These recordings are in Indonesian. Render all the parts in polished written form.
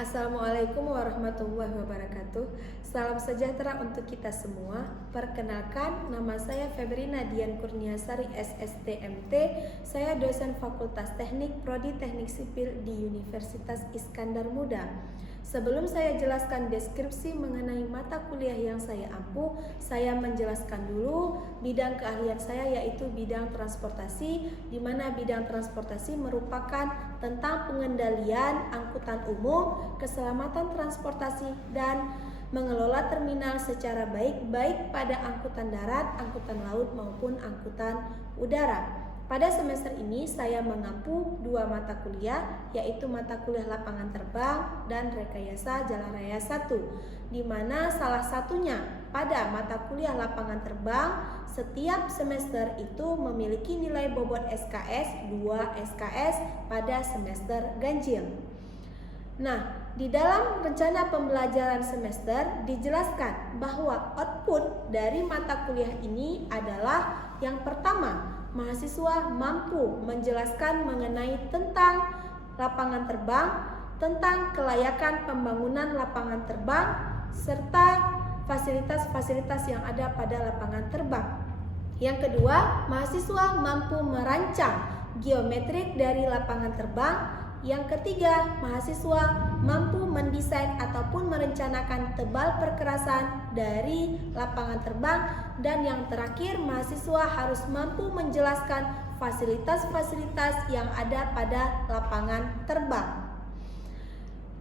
Assalamualaikum warahmatullahi wabarakatuh. Salam sejahtera untuk kita semua. Perkenalkan, nama saya Febrina Dian Kurniasari SSTMT. Saya dosen Fakultas Teknik Prodi Teknik Sipil di Universitas Iskandar Muda. Sebelum saya jelaskan deskripsi mengenai mata kuliah yang saya ampu, saya menjelaskan dulu bidang keahlian saya, yaitu bidang transportasi, di mana bidang transportasi merupakan tentang pengendalian angkutan umum, keselamatan transportasi, dan mengelola terminal secara baik pada angkutan darat, angkutan laut maupun angkutan udara. Pada semester ini saya mengampu 2 mata kuliah, yaitu mata kuliah lapangan terbang dan rekayasa jalan raya 1, di mana salah satunya pada mata kuliah lapangan terbang setiap semester itu memiliki nilai bobot SKS 2 SKS pada semester ganjil. Nah, di dalam rencana pembelajaran semester dijelaskan bahwa output dari mata kuliah ini adalah yang pertama, mahasiswa mampu menjelaskan mengenai tentang lapangan terbang, tentang kelayakan pembangunan lapangan terbang, serta fasilitas-fasilitas yang ada pada lapangan terbang. Yang kedua, mahasiswa mampu merancang geometrik dari lapangan terbang. Yang ketiga, mahasiswa mampu mendesain ataupun merencanakan tebal perkerasan dari lapangan terbang. Dan yang terakhir, mahasiswa harus mampu menjelaskan fasilitas-fasilitas yang ada pada lapangan terbang.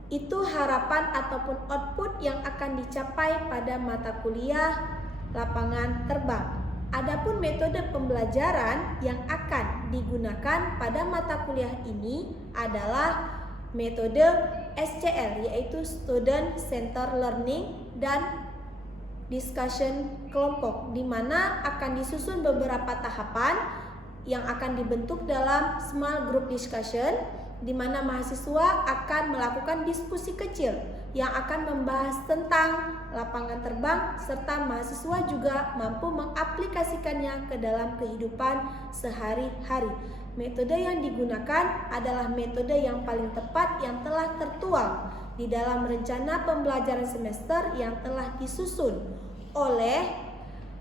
Itu harapan ataupun output yang akan dicapai pada mata kuliah lapangan terbang. Adapun metode pembelajaran yang akan digunakan pada mata kuliah ini adalah metode SCL, yaitu Student Center Learning dan Discussion kelompok, di mana akan disusun beberapa tahapan yang akan dibentuk dalam small group discussion, di mana mahasiswa akan melakukan diskusi kecil yang akan membahas tentang lapangan terbang, serta mahasiswa juga mampu mengaplikasikannya ke dalam kehidupan sehari-hari. Metode yang digunakan adalah metode yang paling tepat yang telah tertuang di dalam rencana pembelajaran semester yang telah disusun oleh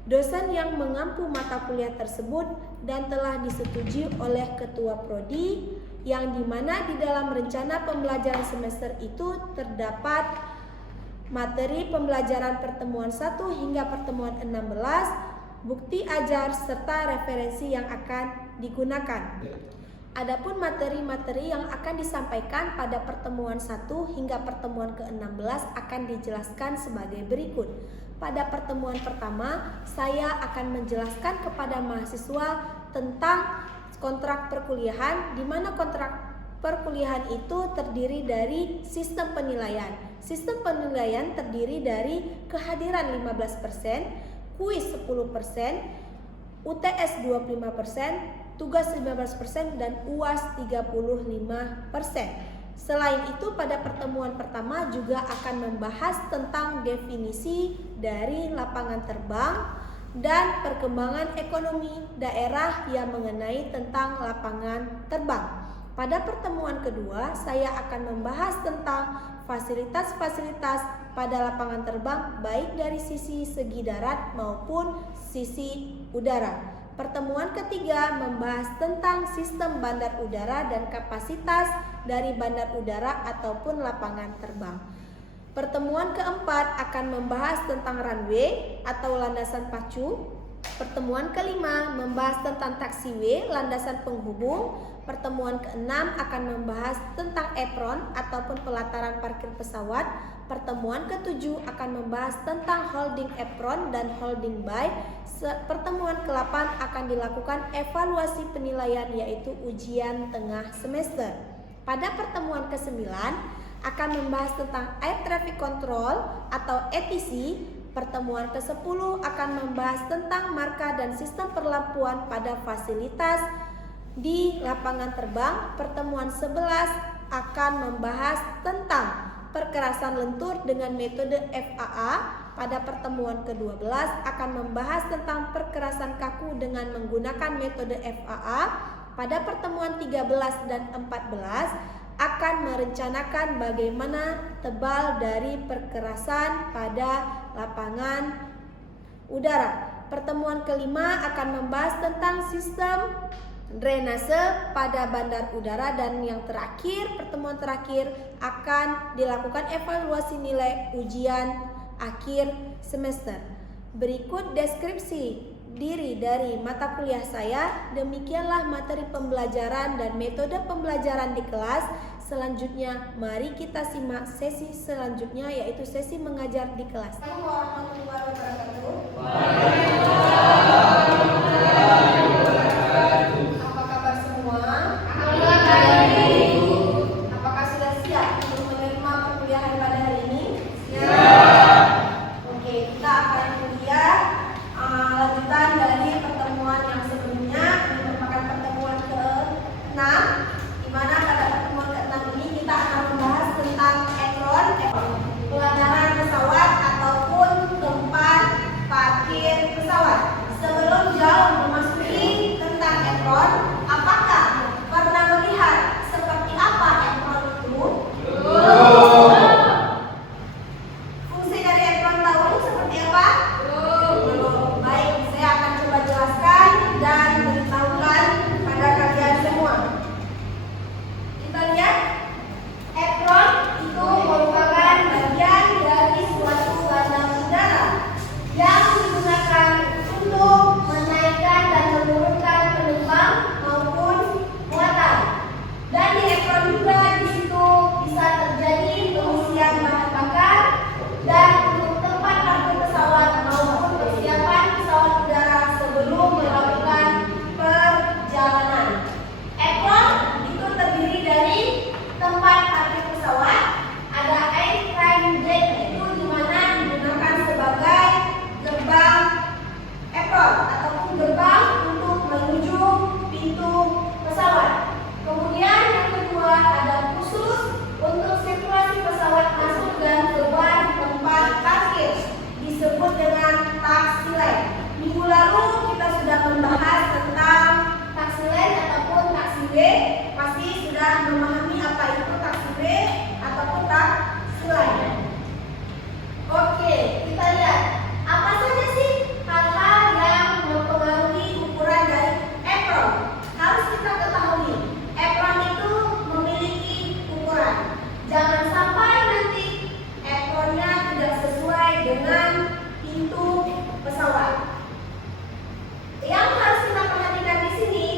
dosen yang mengampu mata kuliah tersebut dan telah disetujui oleh ketua prodi, yang dimana di dalam rencana pembelajaran semester itu terdapat materi pembelajaran pertemuan 1 hingga pertemuan 16, bukti ajar, serta referensi yang akan digunakan. Adapun materi-materi yang akan disampaikan pada pertemuan 1 hingga pertemuan ke-16 akan dijelaskan sebagai berikut. Pada pertemuan pertama, saya akan menjelaskan kepada mahasiswa tentang kontrak perkuliahan, di mana kontrak perkuliahan itu terdiri dari sistem penilaian. Sistem penilaian terdiri dari kehadiran 15%, kuis 10%, UTS 25%, tugas 15%, dan UAS 35%. Selain itu, pada pertemuan pertama juga akan membahas tentang definisi dari lapangan terbang dan perkembangan ekonomi daerah yang mengenai tentang lapangan terbang. Pada pertemuan kedua, saya akan membahas tentang fasilitas-fasilitas pada lapangan terbang, baik dari segi darat maupun sisi udara. Pertemuan ketiga membahas tentang sistem bandar udara dan kapasitas dari bandar udara ataupun lapangan terbang. Pertemuan keempat akan membahas tentang runway atau landasan pacu. Pertemuan kelima membahas tentang taxiway, landasan penghubung. Pertemuan keenam akan membahas tentang apron ataupun pelataran parkir pesawat. Pertemuan ketujuh akan membahas tentang holding apron dan holding bay. Pertemuan ke-8 akan dilakukan evaluasi penilaian, yaitu ujian tengah semester. Pada pertemuan ke-9 akan membahas tentang Air Traffic Control atau ATC. Pertemuan ke-10 akan membahas tentang marka dan sistem perlampuan pada fasilitas di lapangan terbang. Pertemuan 11 akan membahas tentang perkerasan lentur dengan metode FAA. Pada pertemuan ke-12 akan membahas tentang perkerasan kaku dengan menggunakan metode FAA. Pada pertemuan 13 dan 14 akan merencanakan bagaimana tebal dari perkerasan pada lapangan udara. Pertemuan kelima akan membahas tentang sistem drainase pada bandar udara, dan yang terakhir, pertemuan terakhir akan dilakukan evaluasi nilai ujian akhir semester. Berikut deskripsi diri dari mata kuliah saya. Demikianlah materi pembelajaran dan metode pembelajaran di kelas. Selanjutnya mari kita simak sesi selanjutnya, yaitu sesi mengajar di kelas. Assalamualaikum warahmatullahi wabarakatuh. Apa kabar semua? Apakah sudah siap untuk menerima perkuliahan pada hari ini? Siap. Oke, kita akan kuliah lanjutan dari pertemuan yang sebelumnya. Ini merupakan pertemuan ke-6, di mana pada pertemuan ke-6 ini kita akan membahas tentang apron, pelataran pesawat ataupun tempat parkir pesawat. Sebelum jauh memasuki tentang apron, apakah pernah melihat seperti apa apron itu? Fungsi dari apron tahu seperti apa? Baik, saya akan coba jelaskan dan beritahukan pada kalian semua. Kita lihat, apron itu merupakan bagian dari suatu bandar udara yang digunakan untuk menaikkan dan menurunkan penumpang maupun muatan. Dan di apron juga di situ bisa terjadi pengisian bahan bakar dan untuk tempat parkir pesawat maupun persiapan pesawat udara sebelum melakukan perjalanan. Apron itu terdiri dari tempat parkir pesawat, ada airframe gate, itu di mana digunakan sebagai gerbang apron ataupun gerbang untuk menuju pintu pesawat. Kemudian yang kedua, ada khusus untuk sirkulasi pesawat masuk dan keluar tempat parkir, disebut dengan taxi lane. Minggu lalu kita sudah membahas tentang taxi lane ataupun taxiway. Pasti sudah memahami apa itu taxiway ataupun taxi lane. Oke, kita lihat apa saja sih hal-hal yang mempengaruhi ukuran dari apron. Harus kita ketahui, apron itu memiliki ukuran. Jangan sampai nanti apronnya tidak sesuai dengan pintu pesawat. Yang harus kita perhatikan di sini,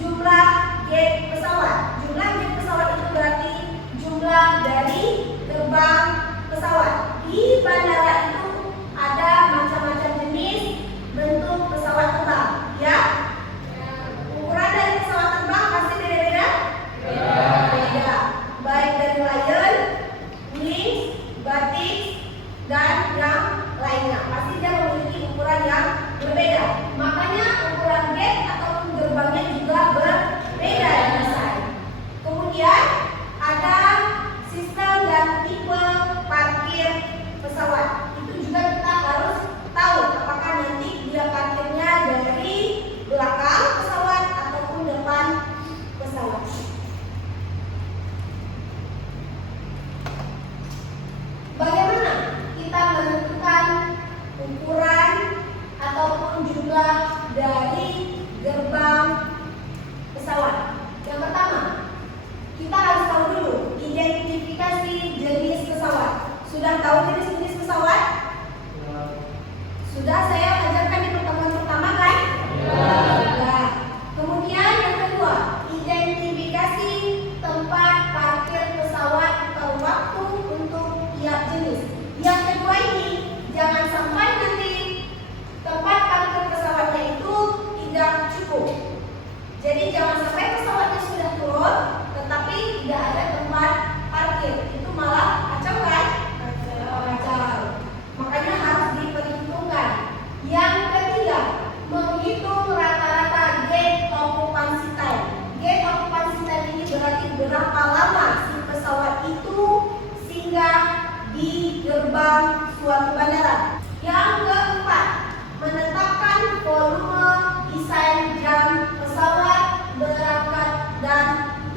jumlah gate pesawat. Jumlah gate pesawat itu berarti jumlah dari gerbang pesawat. Di bandara itu ada macam-macam jenis bentuk pesawat terbang, ya? Ukuran dari pesawat terbang pasti beda-beda? Beda. Baik dari Lion, Wings, Batik, dan yang lainnya. Pasti dia memiliki ukuran yang berbeda. Makanya ukuran gate ataupun gerbangnya juga berbeda desain. Kemudian ada sistem dan tipe parkir pesawat. Itu juga kita harus tahu apakah nanti dia parkirnya dari belakang pesawat ataupun depan pesawat. Bagaimana kita menentukan ukuran ataupun jumlah dari gerbang pesawat? Yang pertama, kita harus tahu dulu identifikasi jenis pesawat. Sudah tahu jenis-jenis pesawat? Sudah saya ajarkan di pertemuan pertama kan? Ya. Kemudian yang kedua, identifikasi tempat parkir pesawat per waktu untuk tiap jenis. Yang kedua ini, jangan sampai nanti tempat parkir pesawatnya itu tidak cukup. Jadi jangan sampai pesawatnya sudah turun, tetapi tidak ada tempat parkir. Itu malah kacau kan? Kacau. Makanya harus diperhitungkan. Yang ketiga, menghitung rata-rata gate occupancy time. Gate occupancy time ini berarti berapa lama si pesawat itu singgah di gerbang suatu bandara. Yang keempat, menetapkan volume desain jam pesawat berangkat dan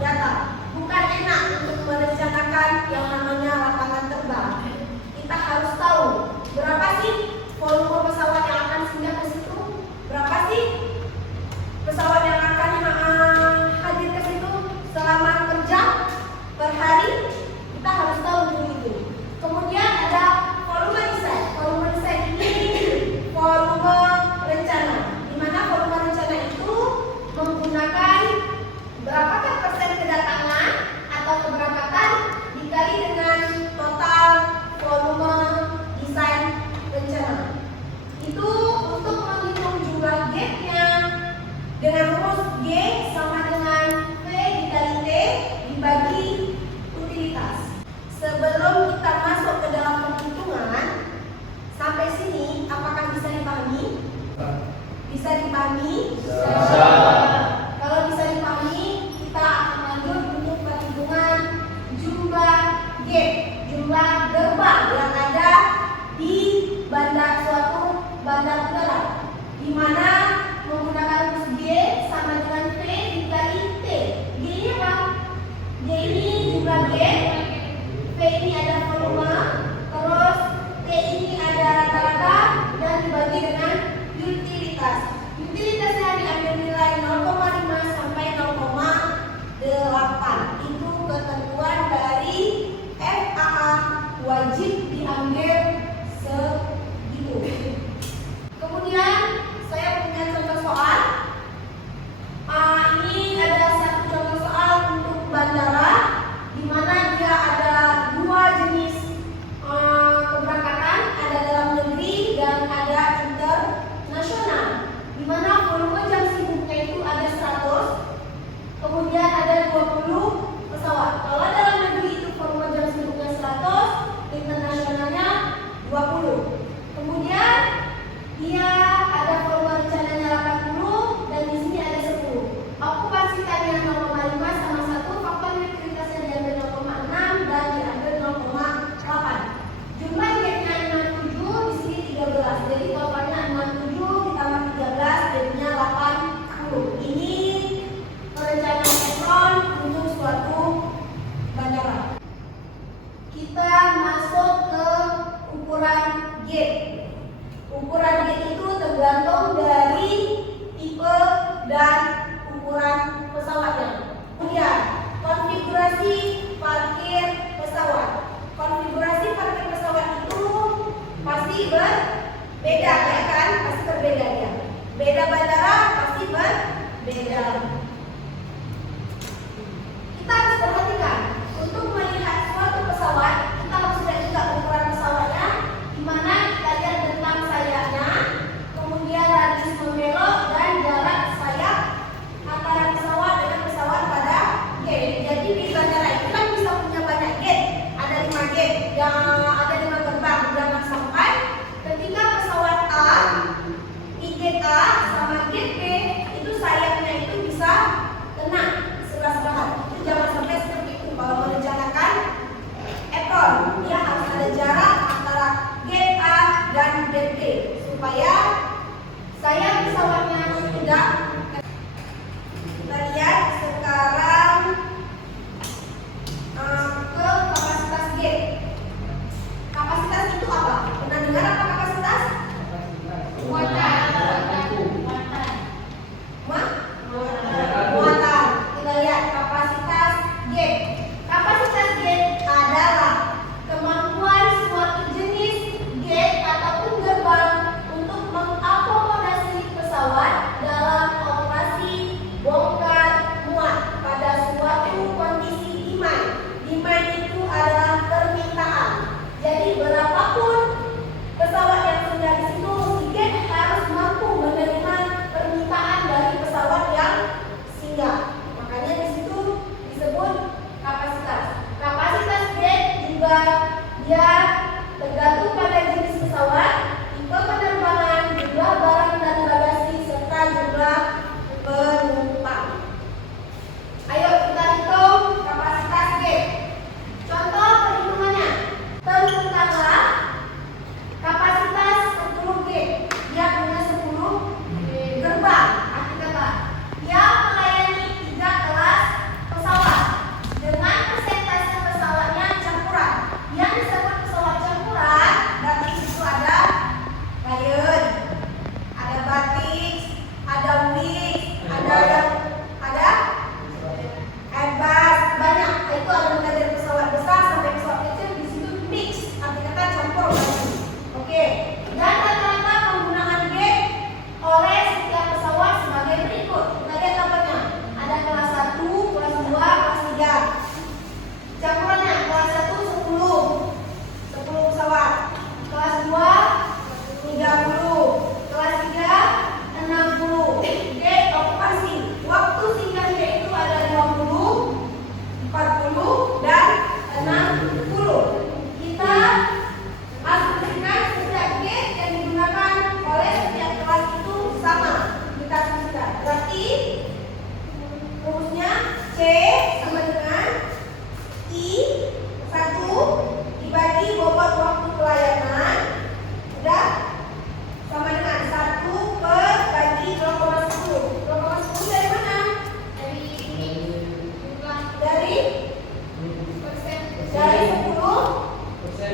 datang. Bukan enak suatu banda udara, di mana menggunakan rumus G sama dengan P dikali T. G ini apa? G ini jumlah G, P ini ada volume, terus T ini ada rata-rata dan dibagi dengan utilitas. Utilitasnya diambil nilai 0,5 sampai 0,8. Itu ketentuan dari FAA, wajib diambil segitu. Kemudian saya punya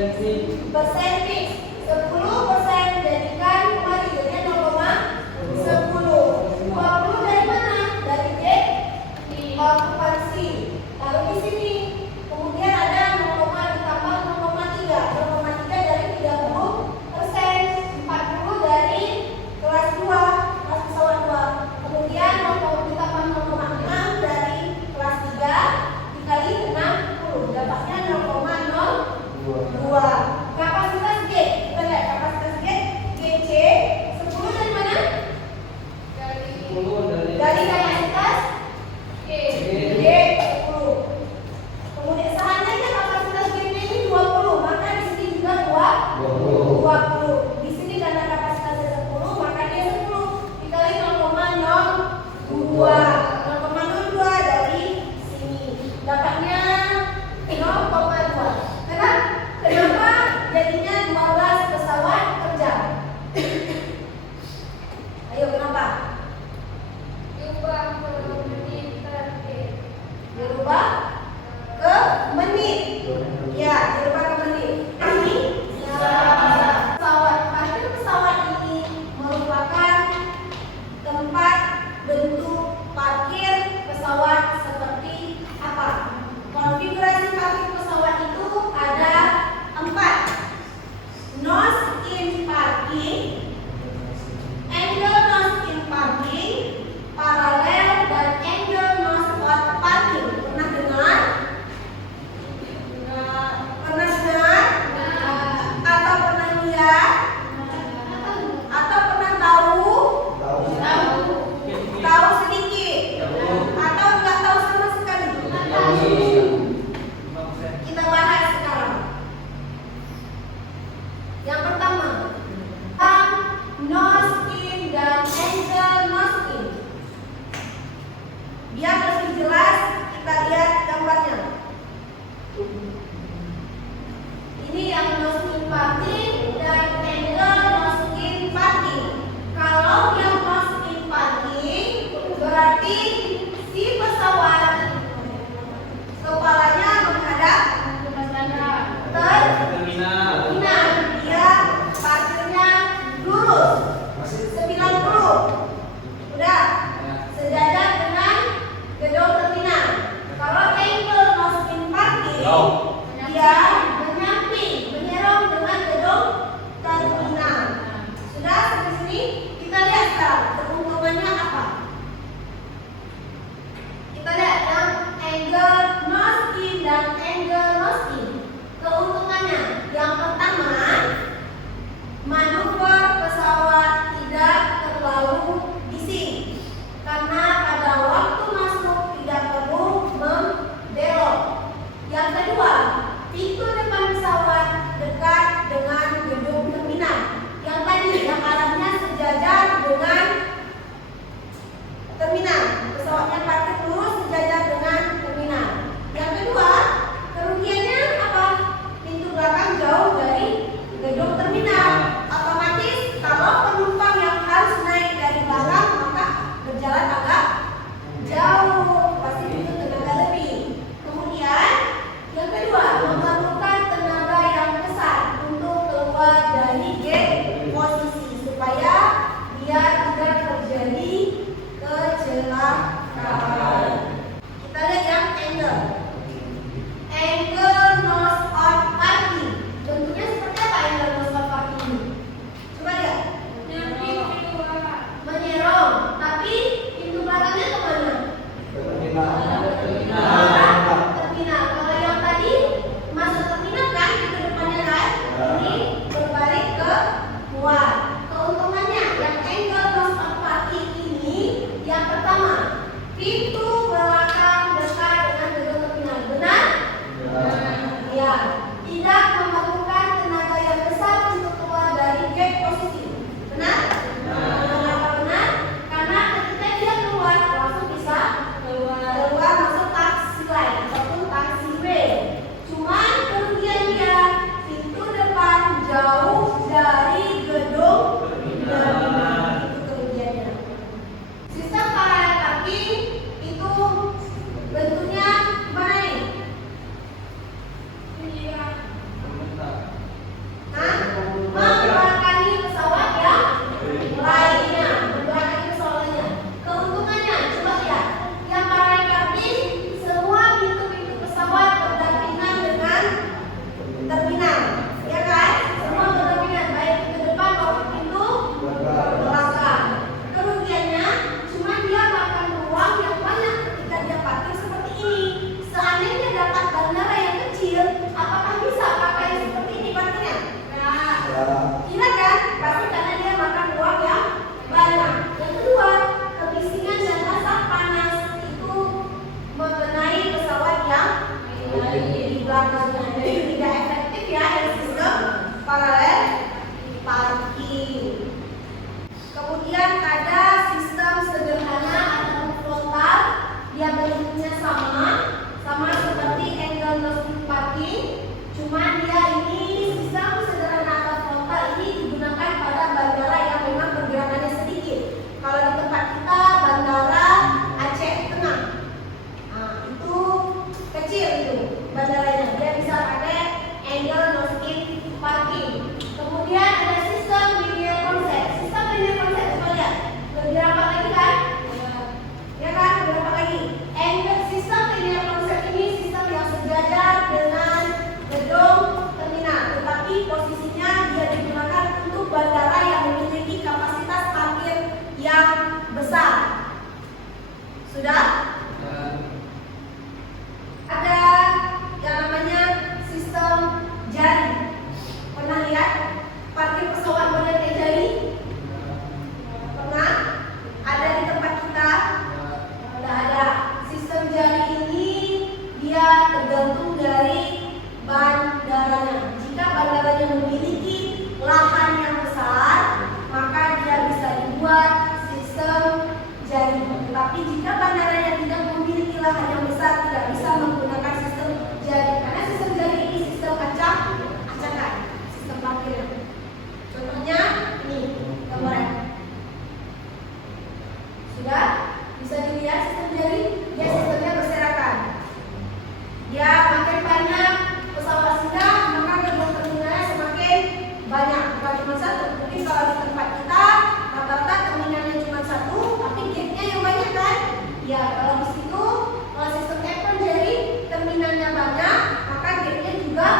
persen fix. 10% jadikan kembali jadinya 0,10. 20 dari mana? Dari J okupansi. Lalu di sini kemudian ada 0, ditambah 0,3. 0,3 dari 30%. 40 dari kelas 2, kelas pesawat 2. Kemudian ditambah 0,6 dari kelas 3 dikali 60. Dapatnya 0,02. Kapasitas G, kita lihat kapasitas G, GC 10 dari mana? Dari kapasitas G 10. Kemudian seandainya kapasitas G ini 20, maka di sini juga 20. Di sini karena kapasitasnya 10, maka dia 10 dikali 0,02. 0,02 dari sini. Dapatnya 0,2. Kenapa jadinya 12 pesawat per jam? Ayo kenapa? Dirubah ke menit. Ya, dirubah ke menit. Ini pesawat. Parkir pesawat ini merupakan tempat bentuk parkir pesawat seperti apa? Konfigurasi parkir pesawat itu ada 4. Nose in parking, angle nose in parking, paralel dan angle nose out parking. Pernah dengar? Pernah dengar? Atau pernah lihat? Atau pernah tahu? Tahu sedikit? Atau nggak tahu sama sekali? Kita bahas sekarang. Yang pertama, nose in dan angle nose in. Biar lebih jelas, kita lihat gambarnya. Ini yang nose in parking dan angle nose in parking. Kalau yang nose in parking berarti si pesawat kepalanya menghadap terminal. Dia parkirnya lurus 90. Udah sejajar dengan gedung terminal. Kalau angle nose in parking dia menyamping, menyerong dengan gedung terminal. Sudah sampai sini? Kita lihat sekarang keuntungannya apa. Kita lihat yang angle nose in dan angle nose in. Keuntungannya yang pertama, manuver pesawat tidak terlalu bising karena pada waktu masuk tidak perlu membelok. Yang kedua, pintu depan pesawat dekat dengan gedung terminal. Yang tadi yang arahnya sejajar dengan terminal. Pesawatnya parkir lurus sejajar dengan terminal. Yang kedua, kerugiannya apa? Pintu belakang jauh dari gedung terminal. Otomatis kalau penumpang yang harus naik dari belakang maka berjalan agak jauh, pasti butuh tenaga lebih. Kemudian yang kedua, memerlukan tenaga yang besar untuk keluar dari gate posisi supaya dia tidak terjadi kecelakaan. Kita lihat yang angle nose out parking. Bentuknya seperti apa angle nose out parking ini? Coba lihat. Menyerong, tapi pintu belakangnya kemana? Terminal. Kalau yang tadi masuk terminal kan, pintu depannya kan? Ini berbalik ke luar. Keuntungannya yang angle nose out parking ini, yang pertama, pintu belakang dekat dengan gedung terminal. Benar? Ya. Tidak memerlukan tenaga yang besar untuk keluar dari gate posisi. Benar? Kenapa benar? Karena ketika dia keluar langsung bisa keluar masuk taxi line ataupun taxiway. Cuman kerugian dia pintu depan jauh dari gedung terminal. Itu kerugiannya. Sistem paralel parking itu bentuknya gimana nih? parking, cuman dia ini sistem sederhana atau frontal ini digunakan pada bandara yang memang pergerakannya sedikit. Kalau di tempat kita bandara Aceh Tengah, nah, itu kecil itu bandaranya, dia bisa pakai angle no skin parking. Kemudian ada sistem linear konsep. Sistem linear konsep coba lihat, lebih rapat lagi kan? Ya kan, lebih rapat lagi. Sistem linear konsep ini sistem yang sejajar dengan gedung terminal, tetapi posisinya dia digunakan untuk bandara yang memiliki kapasitas parkir yang besar. Sudah? Ada yang namanya sistem jari. Pernah lihat parkir pesawat model kayak jari? Pernah? Ada di tempat kita? Tidak ada. Sistem jari ini dia tergantung dari bandaranya. Jika bandaranya memiliki lahan yang besar, maka dia bisa dibuat sistem jari. Tetapi jika bandaranya tidak memiliki lahan yang besar, tidak bisa menggunakan sistem jari. Karena sistem jari ini sistem acak-acakan, sistem parkir. Contohnya ini gambaran. Sudah bisa dilihat sistem jari? Dia sistemnya berserakan. Dia makin banyak pesawat singgah, maka gedung terminalnya semakin banyak. Bukan cuma satu. Mungkin kalau di tempat kita rata-rata terminalnya cuma satu, tapi gate-nya yang banyak kan? Ya, kalau di situ sistem apron jari terminalnya banyak, maka gate-nya juga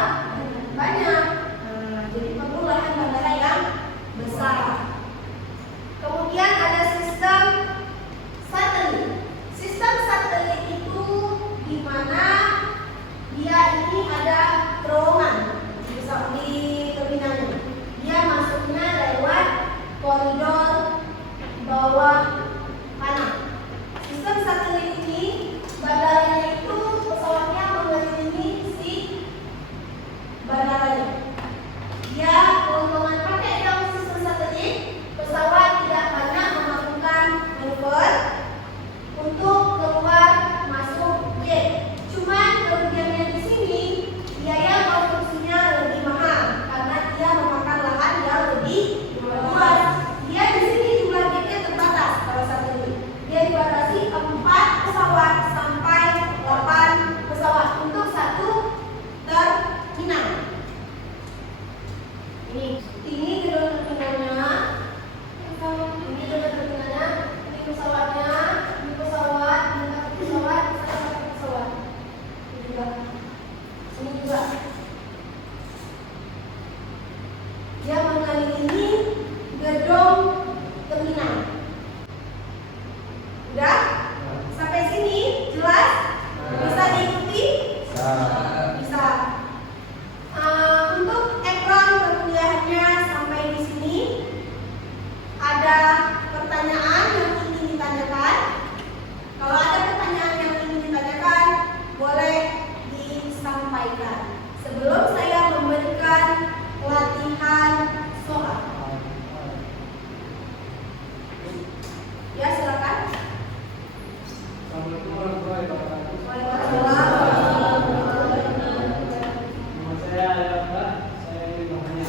banyak. Nah, jadi perlu lahan bandara yang besar. Kemudian ada sistem satelit. Sistem satelit itu di mana dia ini ada terowongan di terminalnya. Dia masuknya lewat koridor bawah tanah. Sistem satelit ini bandaranya itu pesawatnya mengelilingi si bandaranya. Dia keuntungan pakai dalam sistem satelit, pesawat tidak banyak melakukan manuver untuk keluar masuk gate. Cuman kerugiannya di sini, biaya konstruksinya lebih mahal karena dia memakan lahan yang lebih luas. Dia di sini jumlah gate-nya terbatas. Kalau satelit dia dibatasi 4 pesawat sampai 8 pesawat untuk satu terminal. Ini gedung terminalnya. Ini gedung terminalnya. Ini pesawatnya. Ini pesawat. Ini pesawat. Ini pesawat. Ini juga. Ini juga. Dia mengelilingi gedung terminal. Udah? Sampai sini jelas? Bisa diikuti? Bisa. Untuk ekran perkuliahannya sampai di sini. Ada pertanyaan yang ingin ditanyakan? Kalau ada pertanyaan yang ingin ditanyakan, boleh disampaikan sebelum saya memberikan latihan soal. Ya, silakan. Assalamualaikum warahmatullahi wabarakatuh. Waalaikumsalam. Nama saya Alfa, saya ingin bertanya.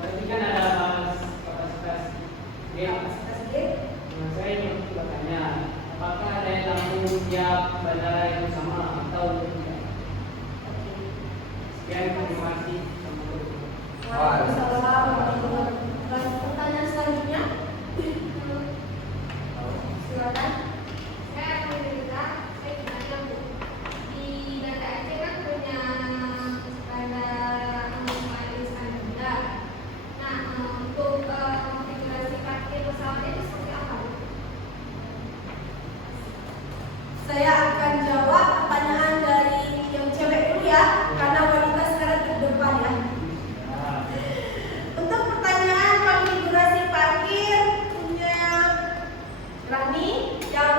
Tadi kan ada bahas kapasitas gate. Saya ingin bertanya, apakah ada yang tanggung jawab bandara itu sama atau tidak? Sekian, terima kasih. Waalaikumsalam. Pertanyaan selanjutnya. Silakan. Saya akan bercerita, saya tidak nyambung. Di Banda Aceh kan punya bandara Iskan Bunda. Nah, untuk konfigurasi parkir pesawatnya itu seperti apa? Saya akan jawab pertanyaan dari yang cewek dulu ya, karena wanita sekarang di depan ya. Untuk pertanyaan konfigurasi parkir punya Rani, yang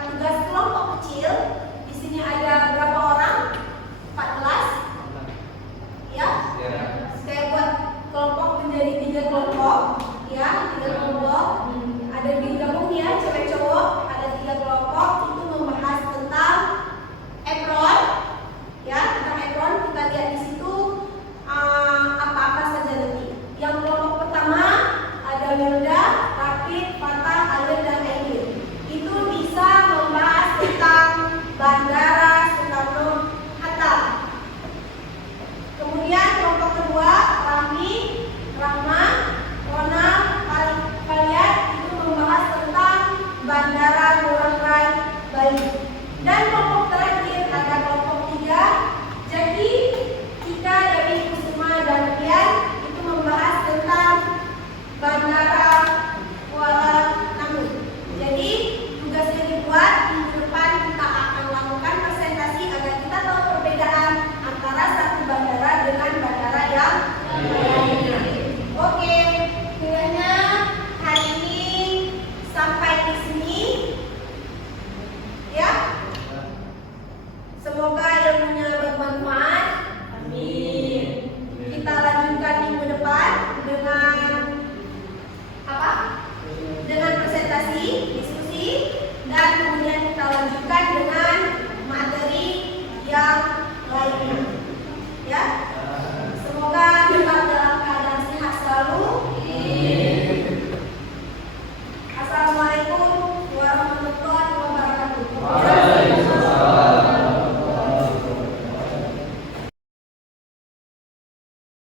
tugas